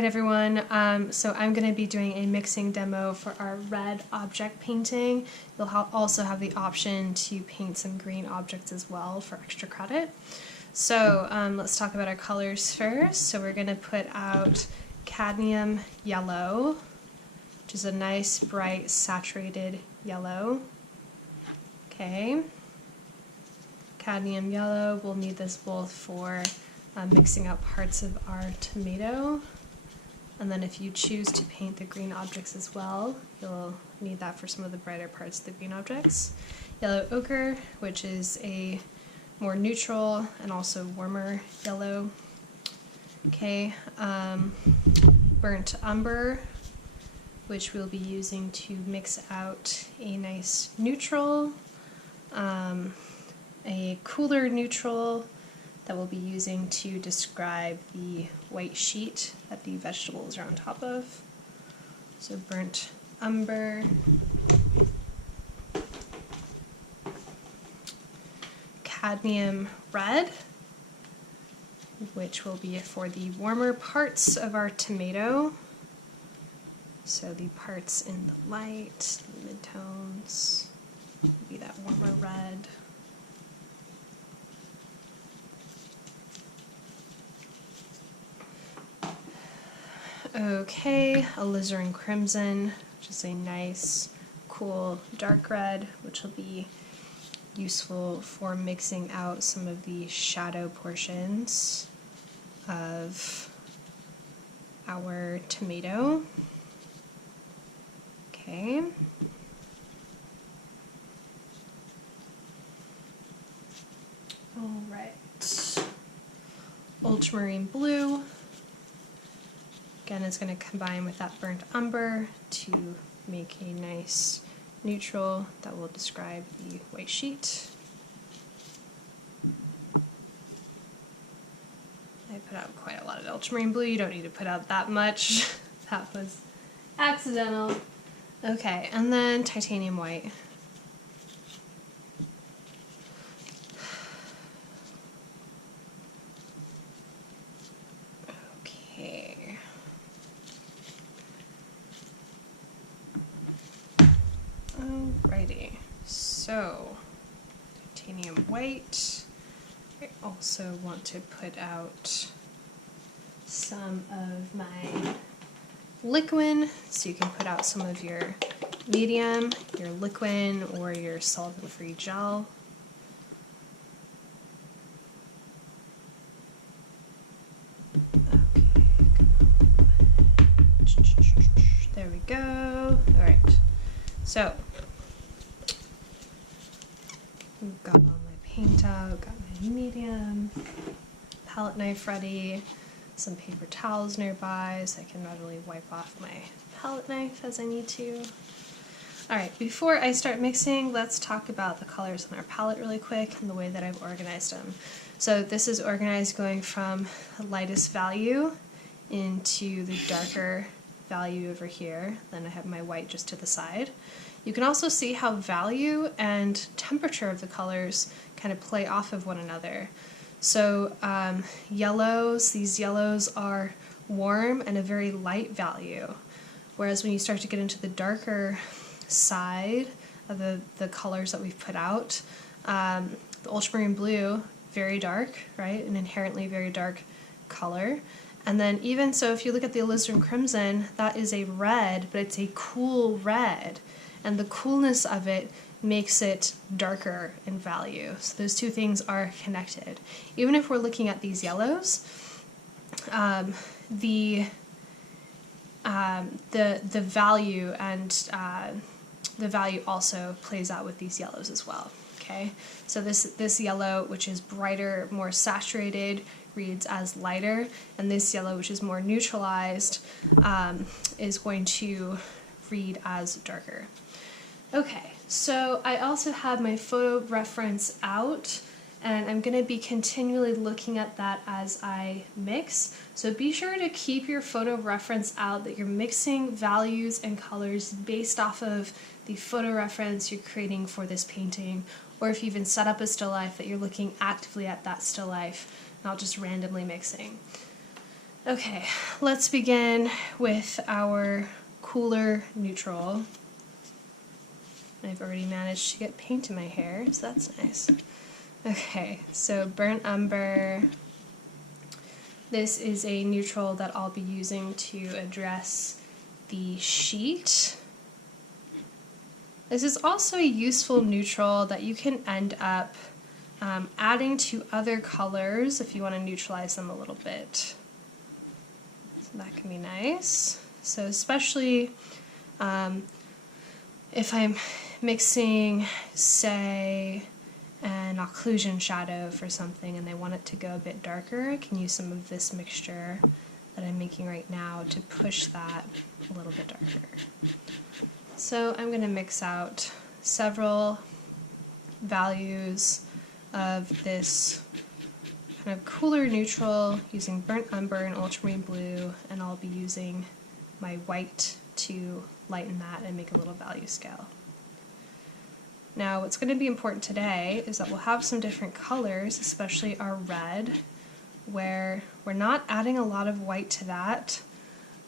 Alright everyone, so I'm going to be doing a mixing demo for our red object painting. You'll also have the option to paint some green objects as well for extra credit. So let's talk about our colors first. So we're going to put out Cadmium Yellow, which is a nice bright saturated yellow. Okay. Cadmium Yellow, we'll need this both for mixing up parts of our tomato, and then if you choose to paint the green objects as well, you'll need that for some of the brighter parts of the green objects. Yellow Ochre, which is a more neutral and also warmer yellow. Okay, Burnt Umber, which we'll be using to mix out a nice neutral, a cooler neutral that we'll be using to describe the white sheet that the vegetables are on top of. So Burnt Umber, Cadmium Red, which will be for the warmer parts of our tomato. So the parts in the light, the midtones, will be that warmer red. Okay, Alizarin Crimson, which is a nice, cool dark red, which will be useful for mixing out some of the shadow portions of our tomato. Okay. All right. Ultramarine Blue. Again, it's going to combine with that Burnt Umber to make a nice neutral that will describe the white sheet. I put out quite a lot of Ultramarine Blue. You don't need to put out that much. That was accidental. Okay, and then Titanium White. Alrighty, so Titanium White. I also want to put out some of my liquid, so you can put out some of your medium, your liquid, or your solvent-free gel. Okay, there we go. Alright, so we've got all my paint out, got my medium, palette knife ready, some paper towels nearby so I can readily wipe off my palette knife as I need to. Alright, before I start mixing, let's talk about the colors on our palette really quick and the way that I've organized them. So this is organized going from the lightest value into the darker value over here. Then I have my white just to the side. You can also see how value and temperature of the colors kind of play off of one another. So yellows, these yellows are warm and a very light value, whereas when you start to get into the darker side of the colors that we've put out, the Ultramarine Blue, very dark, right, an inherently very dark color. And then even so, if you look at the Alizarin Crimson, that is a red, but it's a cool red. And the coolness of it makes it darker in value. So those two things are connected. Even if we're looking at these yellows, the value and the value also plays out with these yellows as well. Okay, so this yellow, which is brighter, more saturated, reads as lighter, and this yellow, which is more neutralized, is going to read as darker. Okay, so I also have my photo reference out, and I'm going to be continually looking at that as I mix. So be sure to keep your photo reference out, that you're mixing values and colors based off of the photo reference you're creating for this painting, or if you even set up a still life, that you're looking actively at that still life, not just randomly mixing. Okay, let's begin with our cooler neutral. I've already managed to get paint in my hair, so that's nice. Okay, so Burnt Umber. This is a neutral that I'll be using to address the sheet. This is also a useful neutral that you can end up adding to other colors if you want to neutralize them a little bit. So that can be nice. So especially if I'm mixing, say, an occlusion shadow for something and I want it to go a bit darker, I can use some of this mixture that I'm making right now to push that a little bit darker. So I'm going to mix out several values of this kind of cooler neutral using Burnt Umber and Ultramarine Blue, and I'll be using my white to lighten that and make a little value scale. Now what's going to be important today is that we'll have some different colors, especially our red, where we're not adding a lot of white to that.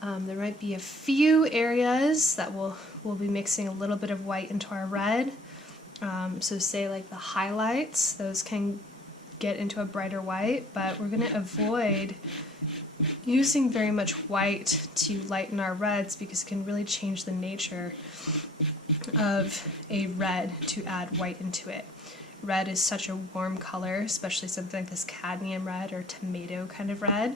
There might be a few areas that we'll be mixing a little bit of white into our red. So say like the highlights, those can get into a brighter white, but we're going to avoid using very much white to lighten our reds because it can really change the nature of a red to add white into it. Red is such a warm color, especially something like this cadmium red or tomato kind of red.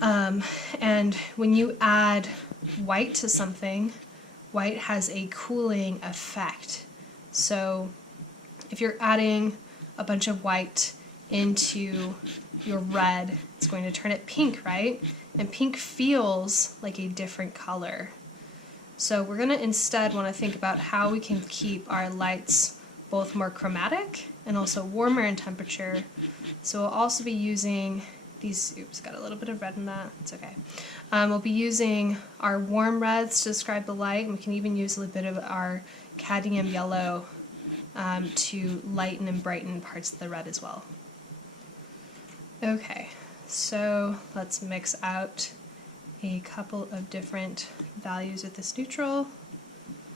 And when you add white to something, white has a cooling effect. So if you're adding a bunch of white into your red, it's going to turn it pink, right? And pink feels like a different color. So we're going to instead want to think about how we can keep our lights both more chromatic and also warmer in temperature. So we'll also be using these, oops, got a little bit of red in that, it's okay. We'll be using our warm reds to describe the light, and we can even use a little bit of our cadmium yellow to lighten and brighten parts of the red as well. Okay, so let's mix out a couple of different values with this neutral.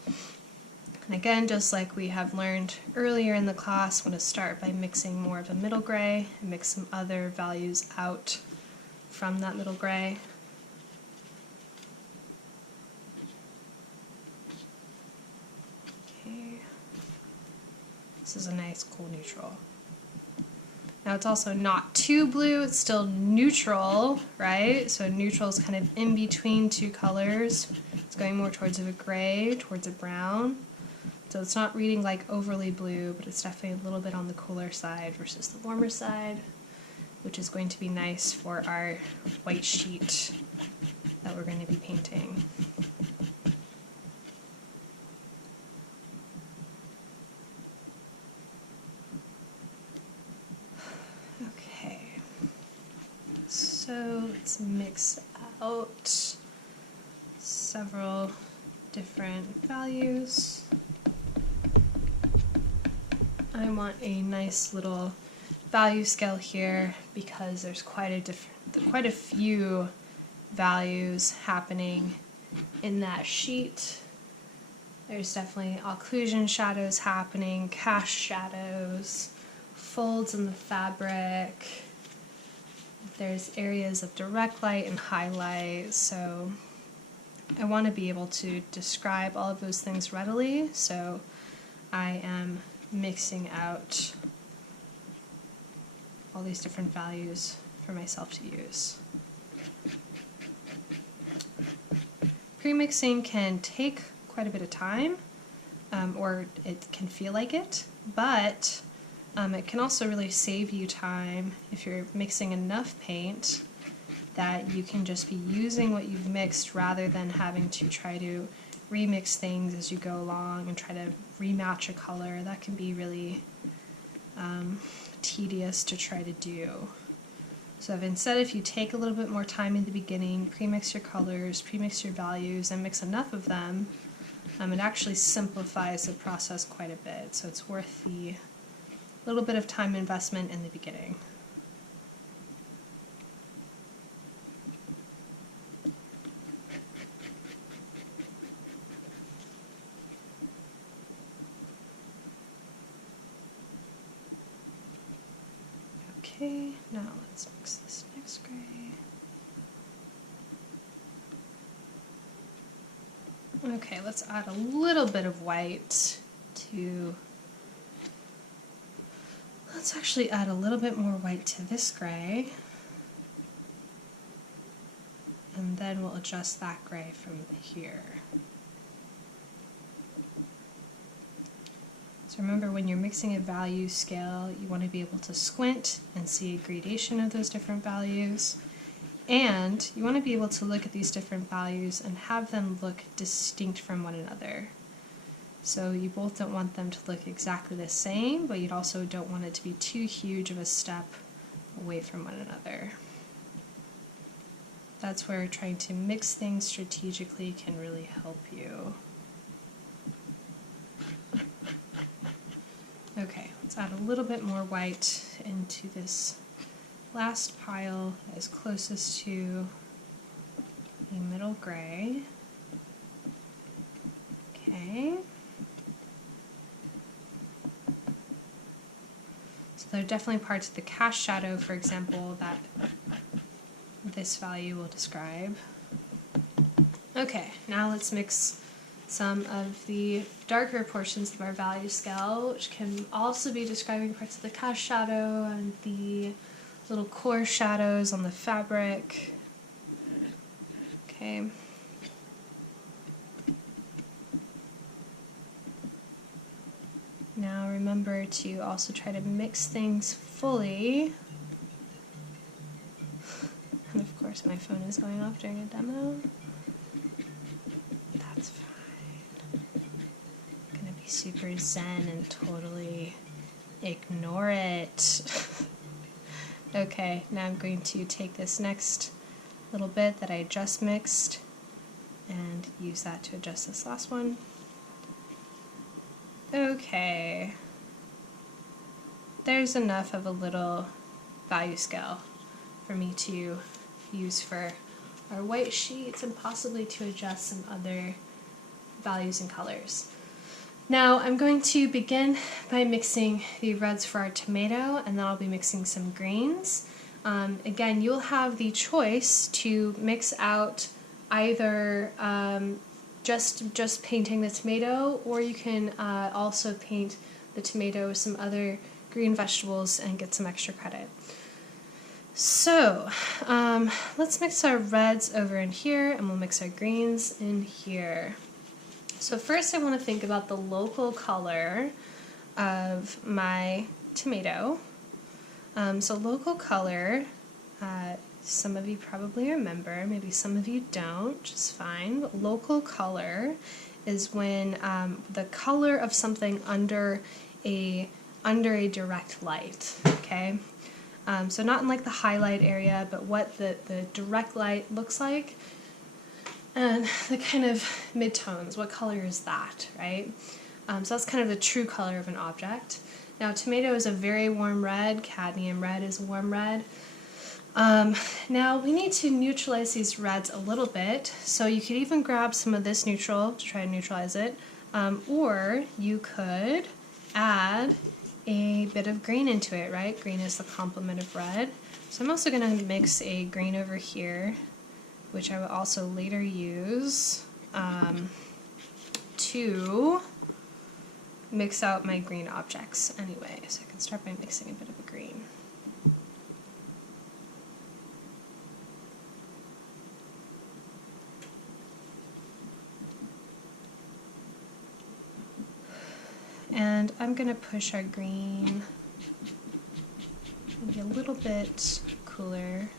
And again, just like we have learned earlier in the class, I'm going to start by mixing more of a middle gray and mix some other values out from that middle gray. Okay. This is a nice cool neutral. Now it's also not too blue, it's still neutral, right? So neutral is kind of in between two colors. It's going more towards a gray, towards a brown. So it's not reading like overly blue, but it's definitely a little bit on the cooler side versus the warmer side, which is going to be nice for our white sheet that we're going to be painting. Okay, so let's mix out several different values. I want a nice little value scale here because there's quite a few values happening in that sheet. There's definitely occlusion shadows happening, cast shadows, folds in the fabric. There's areas of direct light and highlight, so I want to be able to describe all of those things readily, so I am mixing out all these different values for myself to use. Pre-mixing can take quite a bit of time, or it can feel like it, but it can also really save you time if you're mixing enough paint that you can just be using what you've mixed rather than having to try to remix things as you go along and try to rematch a color. That can be really tedious to try to do. So instead, if you take a little bit more time in the beginning, pre-mix your colors, pre-mix your values, and mix enough of them, it actually simplifies the process quite a bit. So it's worth the little bit of time investment in the beginning. Okay, now let's mix this next gray. Okay, let's add a little bit of white to, let's actually add a little bit more white to this gray. And then we'll adjust that gray from here. So remember, when you're mixing a value scale, you want to be able to squint and see a gradation of those different values. And you want to be able to look at these different values and have them look distinct from one another. So you both don't want them to look exactly the same, but you also don't want it to be too huge of a step away from one another. That's where trying to mix things strategically can really help you. Okay, let's add a little bit more white into this last pile that is closest to the middle gray. Okay. So there are definitely parts of the cast shadow, for example, that this value will describe. Okay, now let's mix some of the darker portions of our value scale, which can also be describing parts of the cast shadow and the little core shadows on the fabric. Okay. Now remember to also try to mix things fully. And of course my phone is going off during a demo. That's fine. I'm gonna be super zen and totally ignore it. Okay, now I'm going to take this next little bit that I just mixed and use that to adjust this last one. Okay, there's enough of a little value scale for me to use for our white sheets and possibly to adjust some other values and colors. Now I'm going to begin by mixing the reds for our tomato, and then I'll be mixing some greens. Again, you'll have the choice to mix out either just painting the tomato, or you can also paint the tomato with some other green vegetables and get some extra credit. So let's mix our reds over in here, and we'll mix our greens in here. So first I want to think about the local color of my tomato. So local color, some of you probably remember, maybe some of you don't, which is fine, but local color is when the color of something under a direct light, okay? So not in like the highlight area, but what the direct light looks like, and the kind of midtones, what color is that, right? So that's kind of the true color of an object. Now tomato is a very warm red, cadmium red is a warm red. Now we need to neutralize these reds a little bit, so you could even grab some of this neutral to try and neutralize it, or you could add a bit of green into it, right? Green is the complement of red. So I'm also going to mix a green over here, which I will also later use to mix out my green objects anyway. So I can start by mixing a bit of a green. And I'm going to push our green maybe a little bit cooler.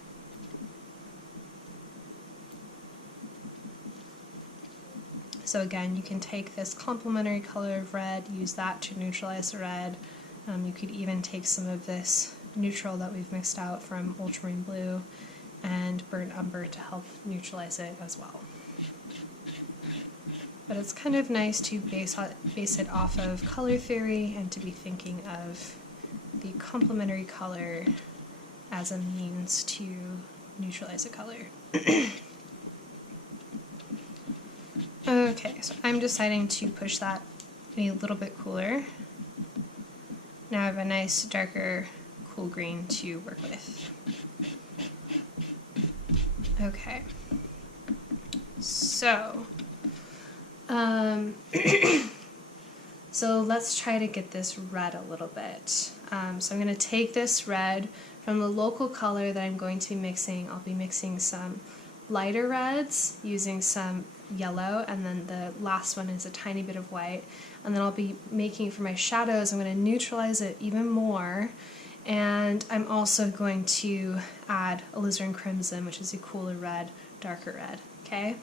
So again, you can take this complementary color of red, use that to neutralize the red. You could even take some of this neutral that we've mixed out from Ultramarine Blue and burnt umber to help neutralize it as well. But it's kind of nice to base it off of color theory and to be thinking of the complementary color as a means to neutralize a color. Okay, so I'm deciding to push that a little bit cooler. Now I have a nice darker, cool green to work with. Okay, so so let's try to get this red a little bit. So I'm going to take this red from the local color that I'm going to be mixing. I'll be mixing some lighter reds using some yellow, and then the last one is a tiny bit of white. And then I'll be making for my shadows, I'm going to neutralize it even more. And I'm also going to add alizarin crimson, which is a cooler red, darker red, okay?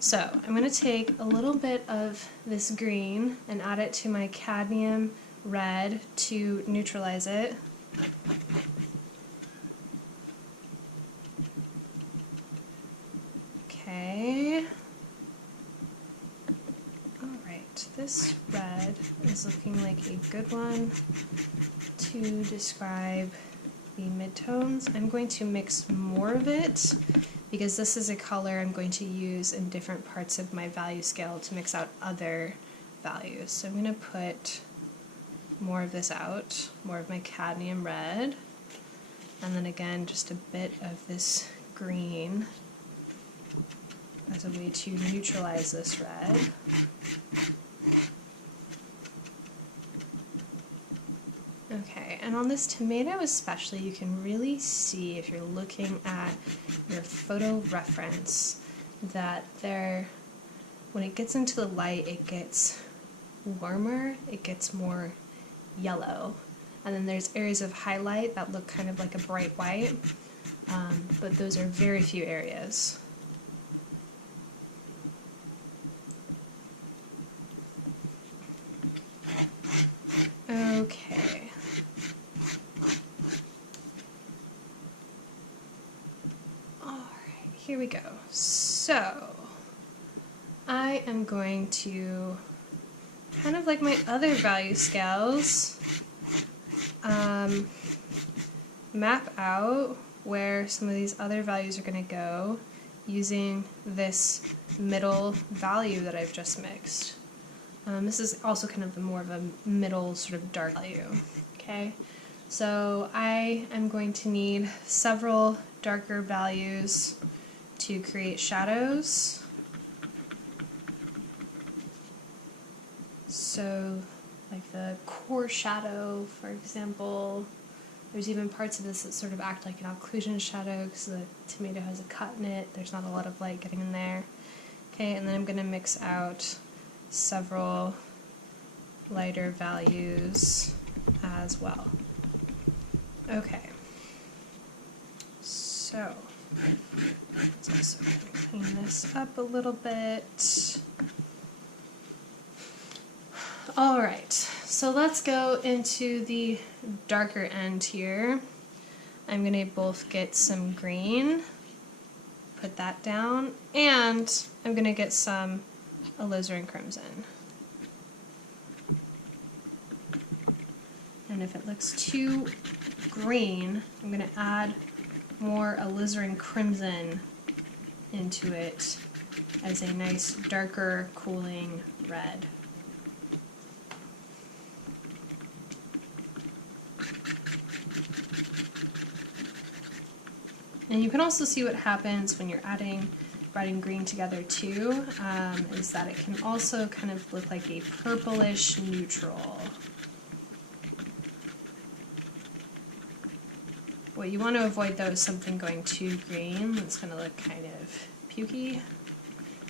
So I'm going to take a little bit of this green and add it to my cadmium red to neutralize it. Okay. Alright, this red is looking like a good one to describe the midtones. I'm going to mix more of it because this is a color I'm going to use in different parts of my value scale to mix out other values. So I'm going to put more of this out, more of my cadmium red, and then again just a bit of this green as a way to neutralize this red. Okay, and on this tomato especially, you can really see if you're looking at your photo reference that when it gets into the light, it gets warmer, it gets more yellow. And then there's areas of highlight that look kind of like a bright white, but those are very few areas. Okay. Alright, here we go. So, I am going to, kind of like my other value scales, map out where some of these other values are going to go using this middle value that I've just mixed. This is also kind of more of a middle sort of dark value. Okay, so I am going to need several darker values to create shadows. So like the core shadow, for example. There's even parts of this that sort of act like an occlusion shadow because the tomato has a cut in it. There's not a lot of light getting in there. Okay, and then I'm going to mix out several lighter values as well. Okay, so let's also clean this up a little bit. Alright, so let's go into the darker end here. I'm going to both get some green, put that down, and I'm going to get some alizarin crimson. And if it looks too green, I'm going to add more alizarin crimson into it as a nice darker cooling red. And you can also see what happens when you're adding red and green together too, is that it can also kind of look like a purplish neutral. What you want to avoid though is something going too green. It's going to look kind of pukey.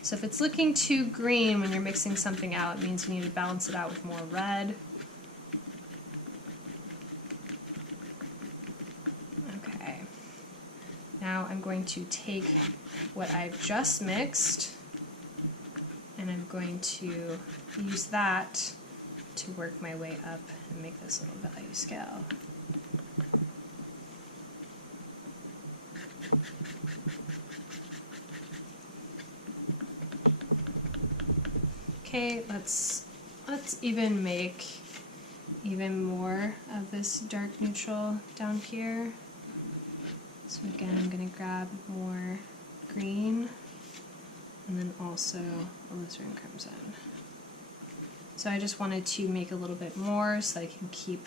So if it's looking too green when you're mixing something out, it means you need to balance it out with more red. Okay. Now I'm going to take what I've just mixed and I'm going to use that to work my way up and make this little value scale. Okay, let's even make even more of this dark neutral down here. So again, I'm going to grab more green and then also alizarin crimson. So I just wanted to make a little bit more so I can keep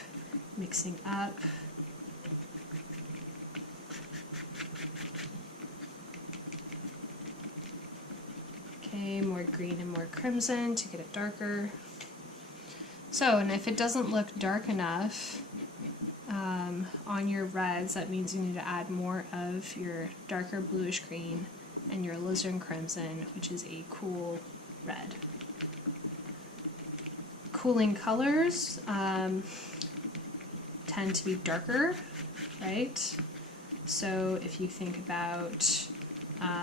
mixing up. more green and more crimson to get it darker. So, and if it doesn't look dark enough on your reds, that means you need to add more of your darker bluish green and your alizarin crimson, which is a cool red. Cooling colors tend to be darker, right? So if you think about,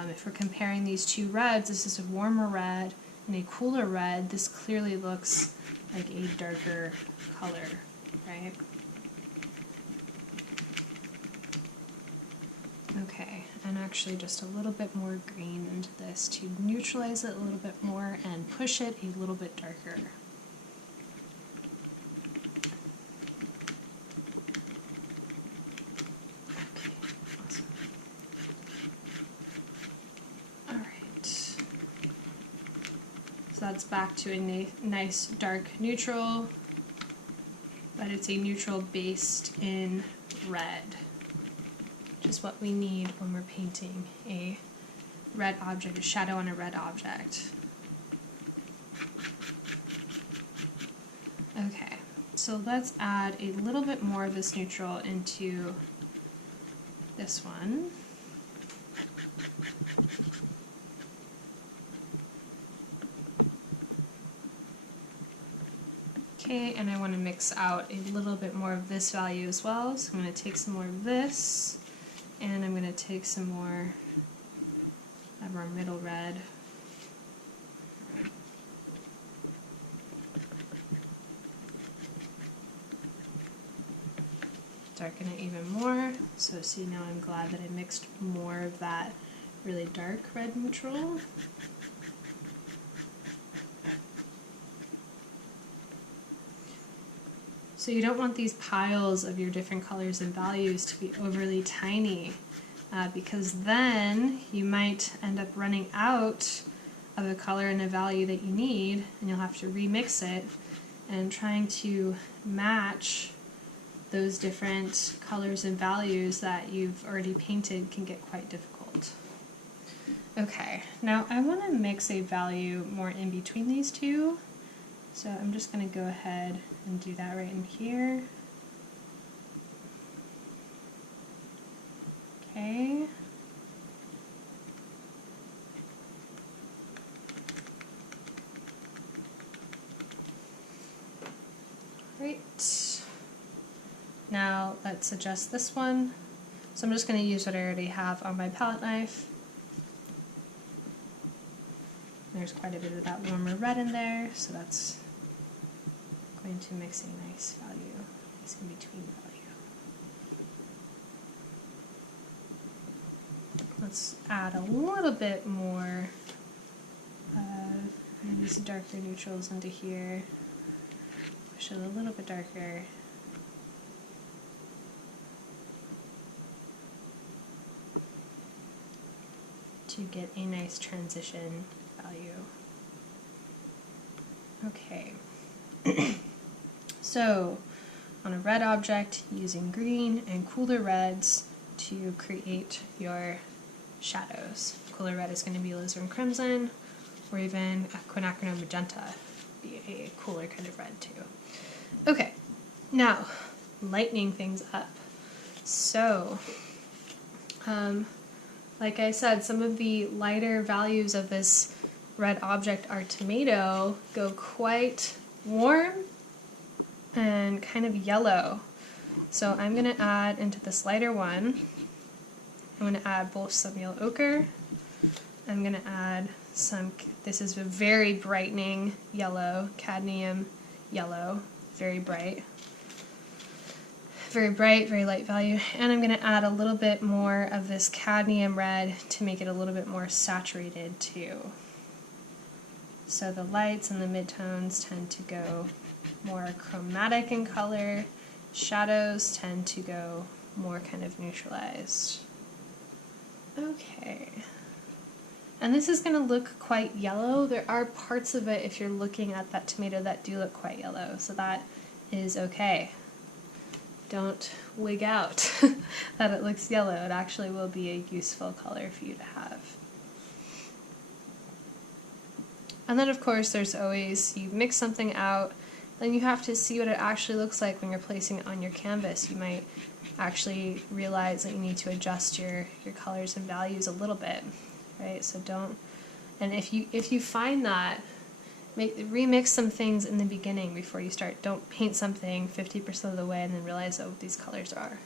if we're comparing these two reds, this is a warmer red and a cooler red. This clearly looks like a darker color, right? Okay, and actually just a little bit more green into this to neutralize it a little bit more and push it a little bit darker. Okay, awesome. All right. So that's back to a nice dark neutral, but it's a neutral based in red. Is what we need when we're painting a red object, a shadow on a red object. Okay, so let's add a little bit more of this neutral into this one. Okay, and I want to mix out a little bit more of this value as well, so I'm going to take some more of this. And I'm going to take some more of our middle red. Darken it even more. So see, now I'm glad that I mixed more of that really dark red neutral. So you don't want these piles of your different colors and values to be overly tiny, because then you might end up running out of a color and a value that you need, and you'll have to remix it, and trying to match those different colors and values that you've already painted can get quite difficult. Okay, now I want to mix a value more in between these two. So I'm just going to go ahead and do that right in here. Okay. Right. Now let's adjust this one. So I'm just going to use what I already have on my palette knife. There's quite a bit of that warmer red in there, so that's going to mix a nice value, nice in between value. Let's add a little bit more of these darker neutrals into here. Push it a little bit darker. To get a nice transition value. Okay. So, on a red object, using green and cooler reds to create your shadows. Cooler red is going to be alizarin crimson, or even a quinacridone magenta, be a cooler kind of red too. Okay, now lightening things up. So, like I said, some of the lighter values of this red object, our tomato, go quite warm and kind of yellow. So I'm going to add into this lighter one, I'm going to add both some yellow ochre, I'm going to add some, this is a very brightening yellow, cadmium yellow, very bright, very light value, and I'm going to add a little bit more of this cadmium red to make it a little bit more saturated too. So the lights and the midtones tend to go more chromatic in color, shadows tend to go more kind of neutralized. Okay. And this is going to look quite yellow. There are parts of it, if you're looking at that tomato, that do look quite yellow, so that is okay. Don't wig out that it looks yellow. It actually will be a useful color for you to have. And then of course there's always, you mix something out, then you have to see what it actually looks like when you're placing it on your canvas. You might actually realize that you need to adjust your colors and values a little bit, right? So don't, and if you find that, remix some things in the beginning before you start. Don't paint something 50% of the way and then realize, oh, these colors are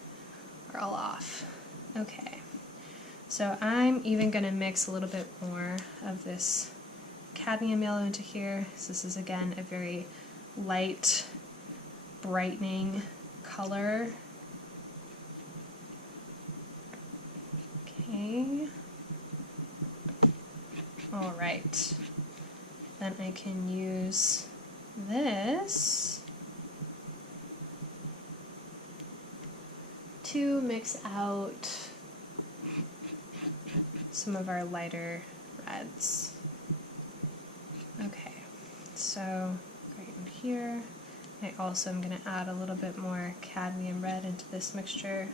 all off. Okay, so I'm even going to mix a little bit more of this cadmium yellow into here. So this is again a very light, brightening color. Okay. All right. Then I can use this to mix out some of our lighter reds. Okay, so right in here, I also am going to add a little bit more cadmium red into this mixture.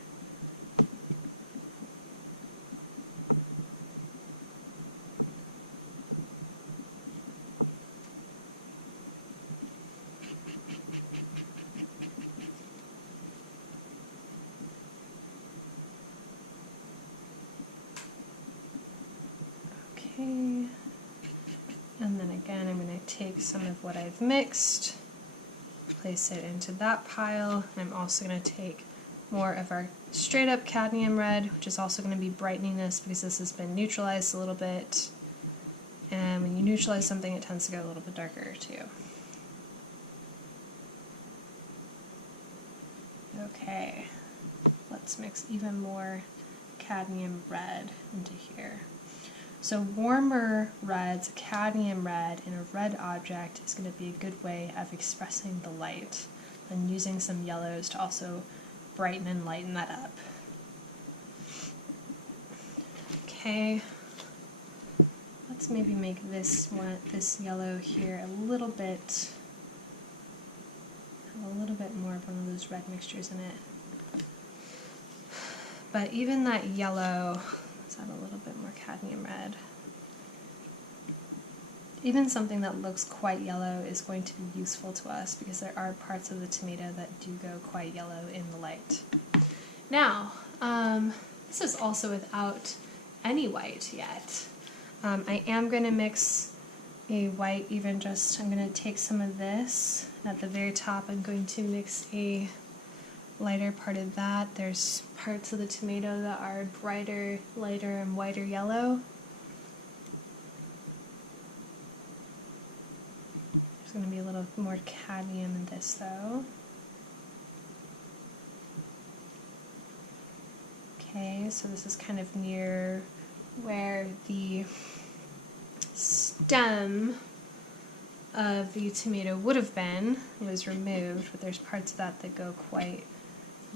Okay, and then again I'm going to take some of what I've mixed, place it into that pile. I'm also going to take more of our straight up cadmium red, which is also going to be brightening this because this has been neutralized a little bit. And when you neutralize something, it tends to get a little bit darker too. Okay, let's mix even more cadmium red into here. So warmer reds, cadmium red, in a red object is going to be a good way of expressing the light, and using some yellows to also brighten and lighten that up. Okay, let's maybe make this yellow here a little bit more of one of those red mixtures in it. But even that yellow, let's add a little bit more cadmium red. Even something that looks quite yellow is going to be useful to us because there are parts of the tomato that do go quite yellow in the light. Now, this is also without any white yet. I am going to mix a white, I'm going to take some of this, and at the very top I'm going to mix a lighter part of that. There's parts of the tomato that are brighter, lighter, and whiter yellow. There's going to be a little more cadmium in this though. Okay, so this is kind of near where the stem of the tomato would have been. It was removed, but there's parts of that go quite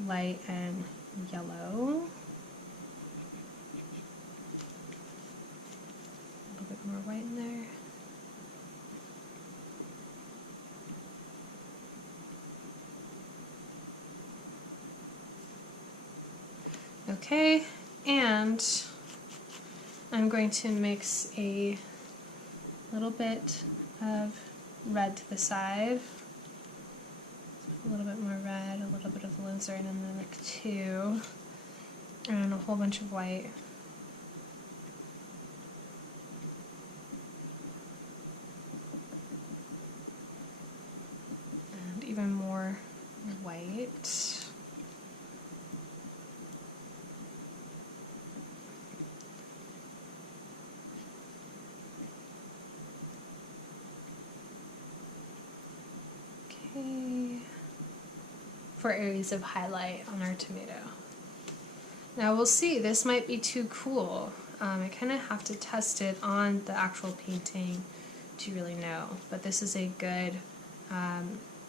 light and yellow. A little bit more white in there. Okay, and I'm going to mix a little bit of red to the side. A little bit more red, a little bit of alizarin, and then like two, and a whole bunch of white. And even more white. Okay. For areas of highlight on our tomato. Now we'll see, this might be too cool. I kind of have to test it on the actual painting to really know, but this is a good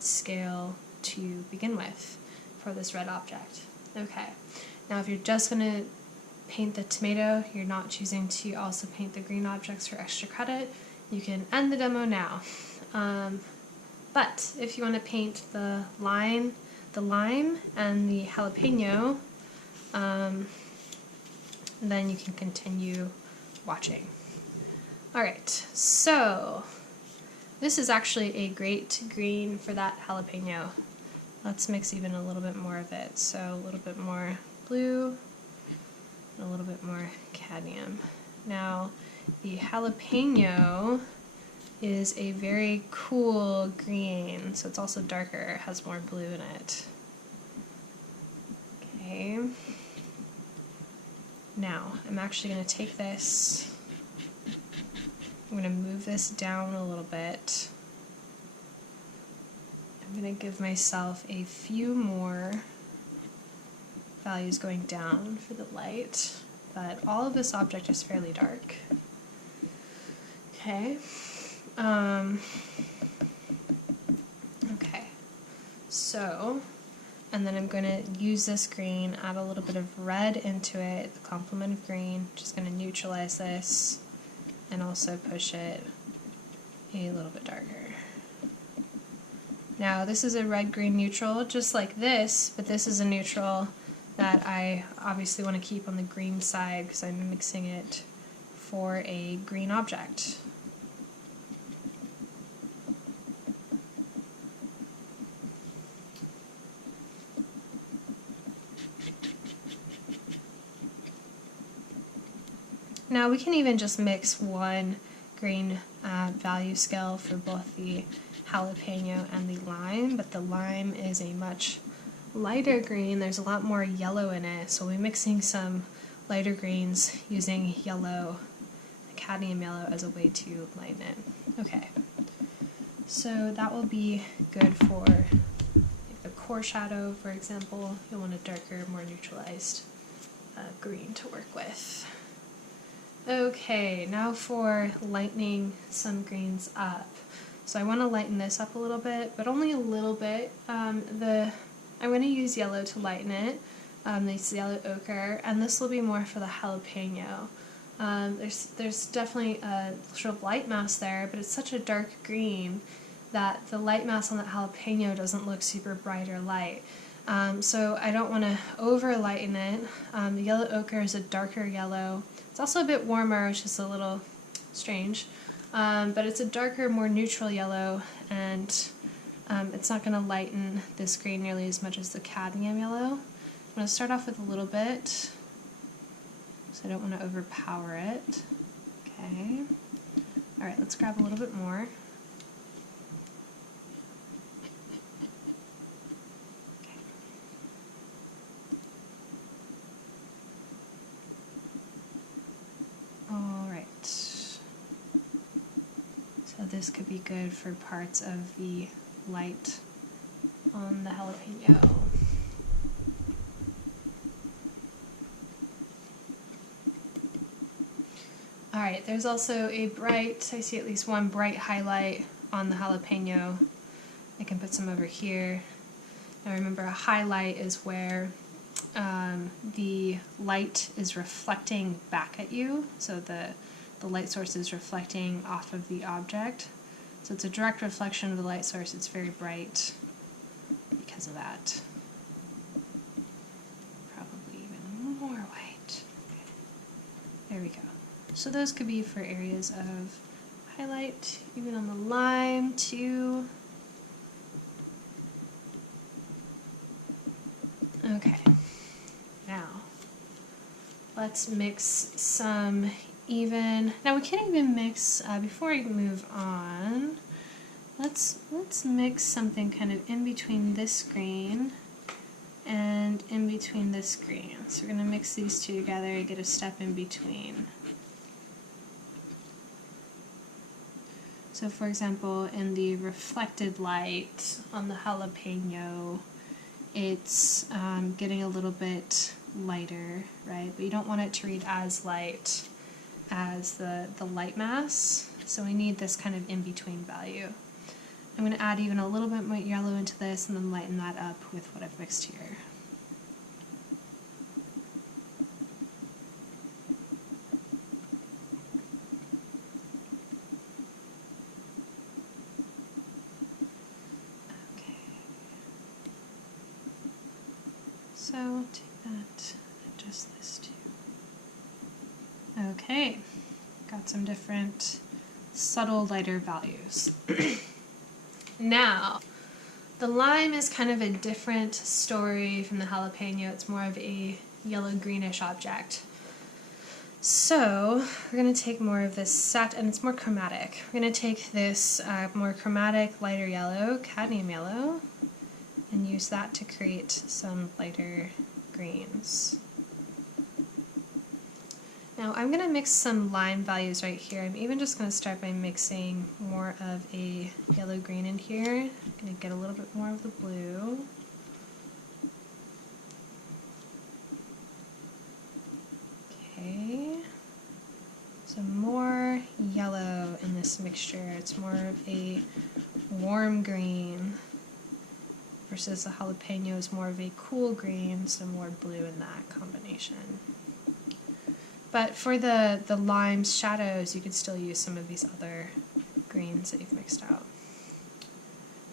scale to begin with for this red object. Okay, now if you're just going to paint the tomato, you're not choosing to also paint the green objects for extra credit, you can end the demo now. But if you want to paint the lime and the jalapeno, then you can continue watching. Alright, so This is actually a great green for that jalapeno. Let's mix even a little bit more of it. So a little bit more blue and a little bit more cadmium. Now, the jalapeno is a very cool green, so it's also darker, has more blue in it. Okay. Now, I'm actually going to take this, I'm going to move this down a little bit. I'm going to give myself a few more values going down for the light, but all of this object is fairly dark. Okay. Okay. So, and then I'm going to use this green, add a little bit of red into it, the complement of green, just going to neutralize this, and also push it a little bit darker. Now this is a red-green neutral, just like this, but this is a neutral that I obviously want to keep on the green side because I'm mixing it for a green object. Now we can even just mix one green value scale for both the jalapeno and the lime, but the lime is a much lighter green. There's a lot more yellow in it, so we'll be mixing some lighter greens using yellow, cadmium yellow, as a way to lighten it. Okay, so that will be good for like the core shadow, for example. You'll want a darker, more neutralized green to work with. Okay, now for lightening some greens up. So I want to lighten this up a little bit, but only a little bit. I'm going to use yellow to lighten it, this yellow ochre, and this will be more for the jalapeno. There's definitely a sort of light mass there, but it's such a dark green that the light mass on that jalapeno doesn't look super bright or light. So I don't want to over lighten it. The yellow ochre is a darker yellow. It's also a bit warmer, which is a little strange, but it's a darker, more neutral yellow, and it's not going to lighten this green nearly as much as the cadmium yellow. I'm going to start off with a little bit, so I don't want to overpower it. Okay. Alright, let's grab a little bit more. Alright, so this could be good for parts of the light on the jalapeno. Alright, there's also a bright, I see at least one bright highlight on the jalapeno. I can put some over here. Now remember, a highlight is where the light is reflecting back at you, so the light source is reflecting off of the object. So it's a direct reflection of the light source. It's very bright because of that. Probably even more white. Okay. There we go. So those could be for areas of highlight, even on the lime too. Okay. Now, let's mix some even. Now we can even mix, before I move on, let's mix something kind of in between this green and in between this green. So we're going to mix these two together and get a step in between. So for example, in the reflected light on the jalapeno, it's getting a little bit lighter, right? But you don't want it to read as light as the light mass, so we need this kind of in-between value. I'm going to add even a little bit more yellow into this and then lighten that up with what I've mixed here. So take that, adjust this too. Okay, got some different subtle lighter values. Now, the lime is kind of a different story from the jalapeno. It's more of a yellow-greenish object. So we're going to take more of this set, and it's more chromatic. We're going to take this more chromatic, lighter yellow, cadmium yellow, and use that to create some lighter greens. Now I'm going to mix some lime values right here. I'm even just going to start by mixing more of a yellow-green in here. I'm going to get a little bit more of the blue. Okay, so more yellow in this mixture. It's more of a warm green versus the jalapeno is more of a cool green, so more blue in that combination. But for the lime shadows, you could still use some of these other greens that you've mixed out.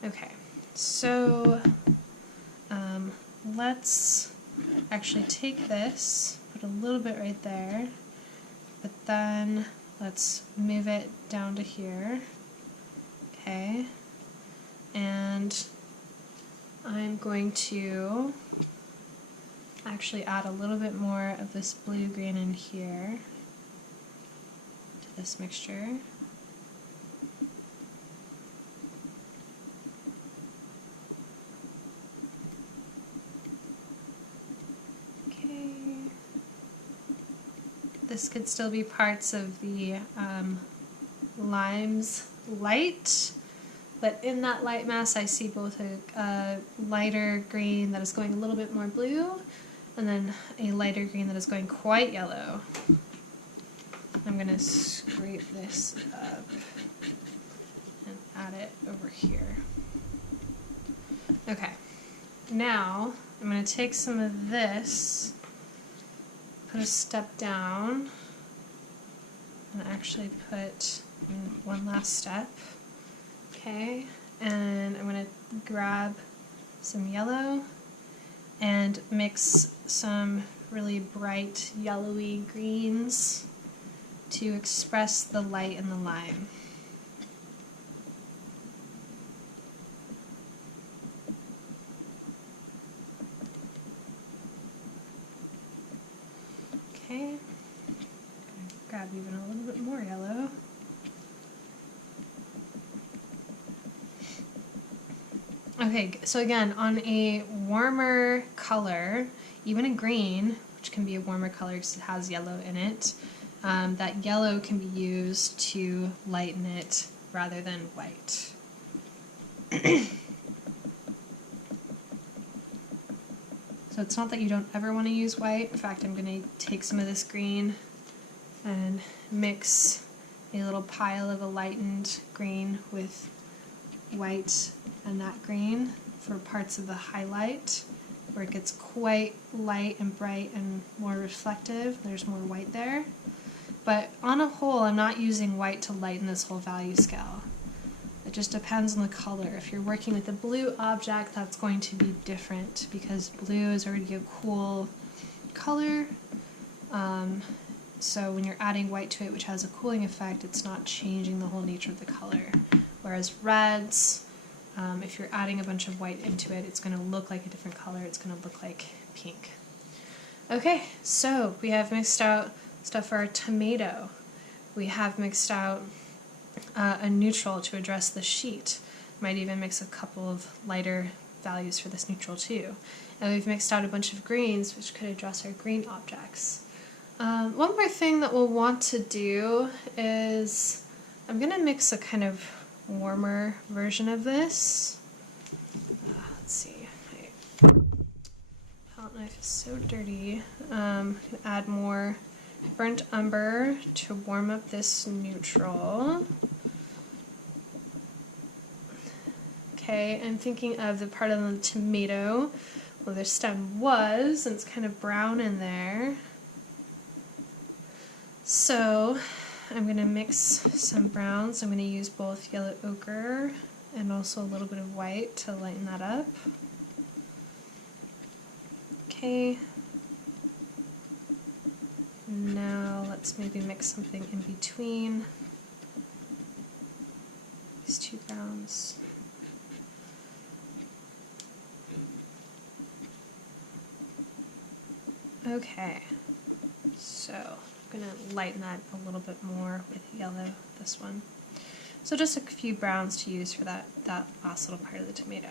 Okay, so let's actually take this, put a little bit right there, but then let's move it down to here. Okay, and I'm going to actually add a little bit more of this blue-green in here to this mixture. Okay. This could still be parts of the lime's light, but in that light mass I see both a lighter green that is going a little bit more blue, and then a lighter green that is going quite yellow. I'm going to scrape this up and add it over here. Okay, now I'm going to take some of this, put a step down, and actually put in one last step. Okay, and I'm going to grab some yellow and mix some really bright yellowy greens to express the light in the lime. Okay, I'm going to grab even a little bit more yellow. Okay, so again, on a warmer color, even a green, which can be a warmer color because it has yellow in it, that yellow can be used to lighten it rather than white. So it's not that you don't ever want to use white. In fact, I'm going to take some of this green and mix a little pile of a lightened green with white and that green for parts of the highlight where it gets quite light and bright and more reflective. There's more white there. But on a whole, I'm not using white to lighten this whole value scale. It just depends on the color. If you're working with a blue object, that's going to be different because blue is already a cool color. So when you're adding white to it, which has a cooling effect, it's not changing the whole nature of the color. Whereas reds, if you're adding a bunch of white into it, it's going to look like a different color. It's going to look like pink. Okay, so we have mixed out stuff for our tomato. We have mixed out a neutral to address the sheet. Might even mix a couple of lighter values for this neutral too. And we've mixed out a bunch of greens, which could address our green objects. One more thing that we'll want to do is I'm going to mix a kind of warmer version of this. Let's see, my palette knife is so dirty. I'm going to add more burnt umber to warm up this neutral. Okay, I'm thinking of the part of the tomato where the stem was, and it's kind of brown in there. So I'm going to mix some browns. I'm going to use both yellow ochre and also a little bit of white to lighten that up. Okay. Now let's maybe mix something in between. these two browns. Okay, so I'm going to lighten that a little bit more with yellow, this one. So just a few browns to use for that last little part of the tomato.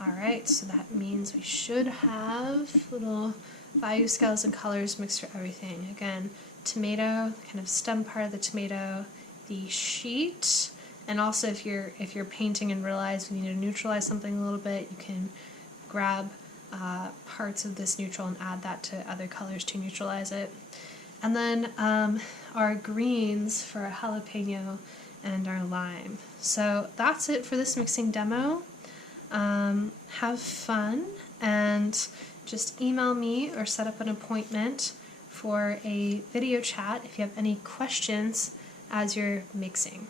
Alright, so that means we should have little value scales and colors mixed for everything. Again, tomato, kind of stem part of the tomato, the sheet, and also if you're painting and realize you need to neutralize something a little bit, you can grab parts of this neutral and add that to other colors to neutralize it. And then our greens for our jalapeno and our lime. So that's it for this mixing demo. Have fun and just email me or set up an appointment for a video chat if you have any questions as you're mixing.